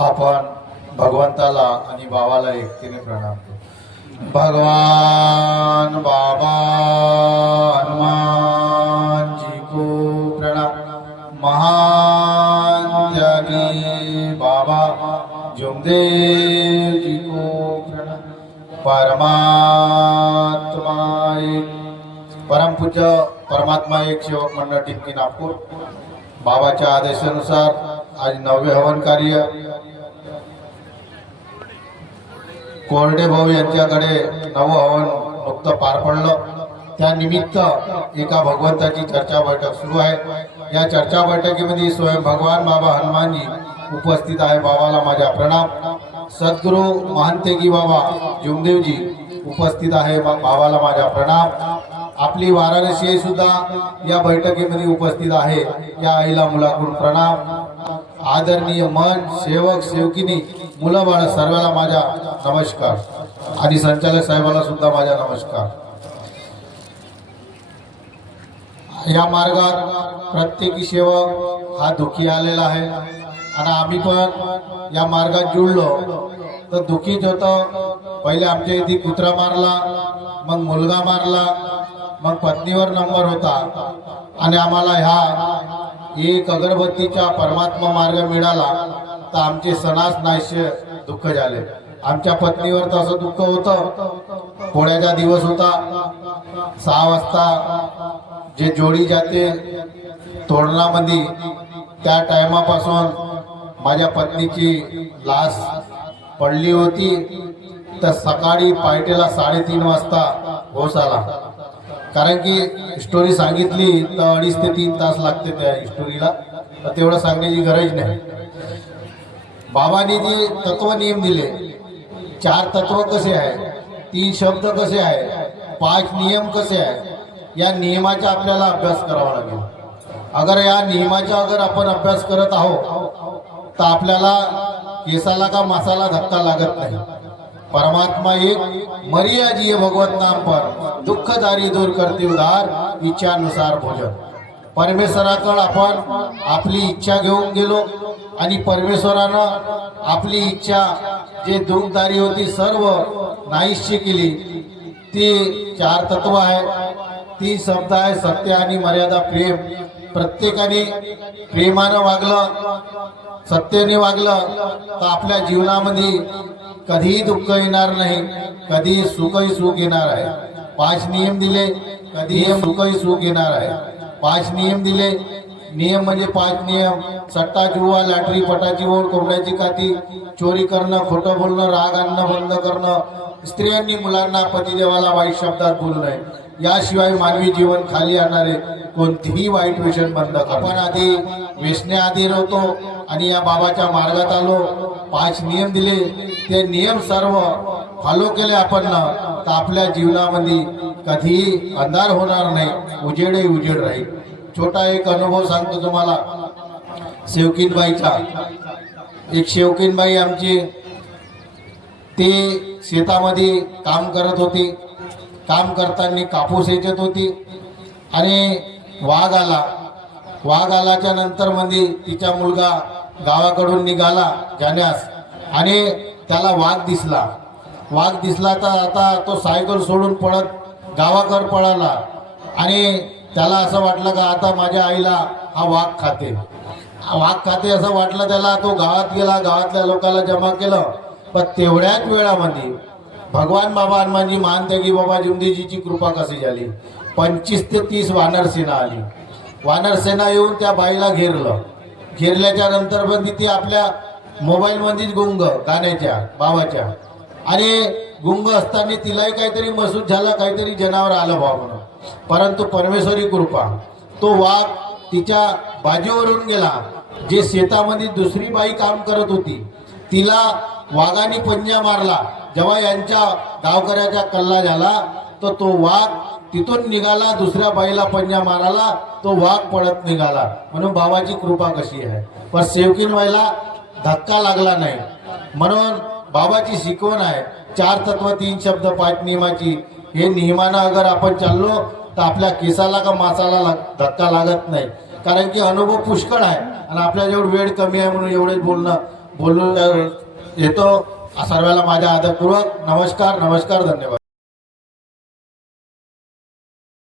आपण भगवंताला आणि बाबाला एकटीने प्रणाम करू भगवान बाबा हनुमान जी को प्रणाम. महान त्यागी बाबा जुमदेव जी को प्रणाम. परमात्मा एक परमपूज्य परमात्मा एक सेवक मंडळ टिंकी नागपूर. बाबाच्या आदेशानुसार आज नववे हवन कार्य कोरडे भाऊ यांच्याकडे नवं हवन नुकतं पार पडलं. त्यानिमित्त एका भगवंताची चर्चा बैठक सुरू आहे. या चर्चा बैठकीमध्ये स्वयं भगवान बाबा हनुमानजी उपस्थित आहे. बाबाला माझा प्रणाम. सद्गुरू महंतेगी बाबा जुमदेवजी उपस्थित आहे. बा- बाबाला माझा प्रणाम. आपली वाराणसी सुद्धा या बैठकीमध्ये उपस्थित आहे. या आईला मुलाकडून प्रणाम. आदरणीय मन सेवक सेवकिनी मुलं बाळ सर्वाला माझा नमस्कार. आणि संचालक साहेबाला सुद्धा माझा नमस्कार. या मार्गात प्रत्येकी सेवक हा दुखी आलेला आहे. आणि आम्ही पण या मार्गात जुळलो. तर दुखीच होतं. पहिले आमच्या इथे कुत्रा मारला मग मुलगा मारला मग पत्नीवर नंबर होता. आणि आम्हाला ह्या एक अगरबत्तीचा परमात्मा मार्ग मिळाला तर आमचे सणास नाश्य दुःख झाले. आमच्या पत्नीवर तसं दुःख होतं. पोळ्याचा दिवस होता. सहा वाजता जे जोडी जाते तोरणामध्ये त्या टायमापासून माझ्या पत्नीची लाश पडली होती. तर सकाळी पायटेला साडेतीन वाजता होस आला. कारण की स्टोरी सांगितली तर अडीच ते तीन तास लागते त्या स्टोरीला तर तेवढं सांगण्याची गरज नाही. बाबांनी जी तत्व नियम दिले चार तत्व कसे आहे तीन शब्द कसे आहे पाच नियम कसे आहे या नियमाचा आपल्याला अभ्यास करावा लागेल. अगर या नियमाचा अगर आपण अभ्यास करत आहोत तर आपल्याला केसाला का मासाला धक्का लागत नाही? परमात्मा एक मरिया जी भगवत नाम पर दुःख दारी दूर करते उधार इच्छानुसार भोजन. परमेश्वराकडे आपण आपली इच्छा घेऊन गेलो आणि परमेश्वरानं आपली इच्छा जे दुःखदारी होती सर्व नाहीशी केली. ती चार तत्व आहे ती शब्द आहे सत्य आणि मर्यादा प्रेम. प्रत्येकाने प्रेमानं वागलं सत्याने वागलं तर आपल्या जीवनामध्ये कधीही दुःख येणार नाही कधी सुखही सुख येणार आहे. पाच नियम दिले कधी सुखही सुख येणार आहे. पाच नियम दिले नियम म्हणजे पाच नियम. सट्टा जुवा लाटरी पटाची ओढ कोंबड्याची काती चोरी करणं खोटं बोलणं राग आणणं बंद करणं. स्त्रियांनी मुलांना पतिदेवाला वाईट शब्दात बोलू नये. याशिवाय मानवी जीवन खाली आणणारे कोणतीही वाईट व्यसन बंद आपण आधी व्यसने आधी होतो आणि या बाबाच्या मार्गात आलो. पाच नियम दिले. ते नियम सर्व फॉलो केले आपण. ना तर आपल्या जीवनामध्ये कधीही अंधार होणार नाही. उजेडही उजेड राहील. छोटा एक अनुभव सांगतो तुम्हाला. शेवकीनबाईचा. एक शेवकीनबाई आमची ती शेतामध्ये काम करत होती. काम करताना कापूस याच्यात होती. आणि वाघ आला. वाघ आल्याच्यानंतरमध्ये तिचा मुलगा गावाकडून निघाला जाण्यास आणि त्याला वाघ दिसला. वाघ दिसला तर आता तो सायकल सोडून पळत गावाकडे पळाला आणि त्याला असं वाटलं का आता माझ्या आईला हा वाघ खाते. वाघ खाते असं वाटलं त्याला तो गावात गेला गावातल्या लोकांना जमा केलं. पण तेवढ्याच वेळामध्ये भगवान बाबा हनुमानजी मानते की बाबा जुमदीजीची कृपा कशी झाली? पंचवीस ते तीस वानर सेना आली. वानर सेना येऊन त्या बाईला घेरलं. फिरल्याच्या नंतर पण तिथे आपल्या मोबाईलमध्येच गुंग गाण्याच्या बाबाच्या आणि गुंग असताना तिलाही काहीतरी मसूद झाला काहीतरी जनावर आलं भाव म्हणून. परंतु परमेश्वरी कृपा तो वाघ तिच्या बाजूवरून गेला. जे शेतामध्ये दुसरी बाई काम करत होती तिला वाघाने पंजा मारला. जेव्हा यांच्या गावकऱ्याचा कल्ला झाला तर तो वाघ तिथून निघाला दुसऱ्या बाईला पंजा माराला तो वाघ पडत निघाला. म्हणून बाबाची कृपा कशी आहे? पण सेवकीन बाईला धक्का लागला नाही. म्हणून बाबाची शिकवण आहे चार तत्व तीन शब्द पाच नियमाची. हे नियमानं अगर आपण चाललो तर आपल्या केसाला का मासाला लाग- धक्का लागत नाही. कारण की अनुभव पुष्कळ आहे आणि आपल्याजवळ वेळ कमी आहे म्हणून एवढेच बोलणं बोलून येतो. सर्वांना माझ्या आदरपूर्वक नमस्कार नमस्कार धन्यवाद.